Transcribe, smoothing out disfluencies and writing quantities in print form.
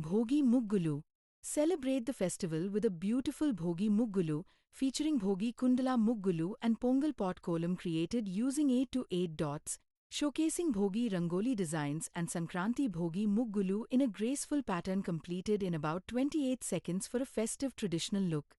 Bhogi Muggulu. Celebrate the festival with a beautiful Bhogi Muggulu featuring Bhogi Kundala Muggulu and Pongal Kolam created using 8 to 8 dots, showcasing Bhogi Rangoli designs and Sankranti Bhogi Muggulu in a graceful pattern completed in about 28 seconds for a festive traditional look.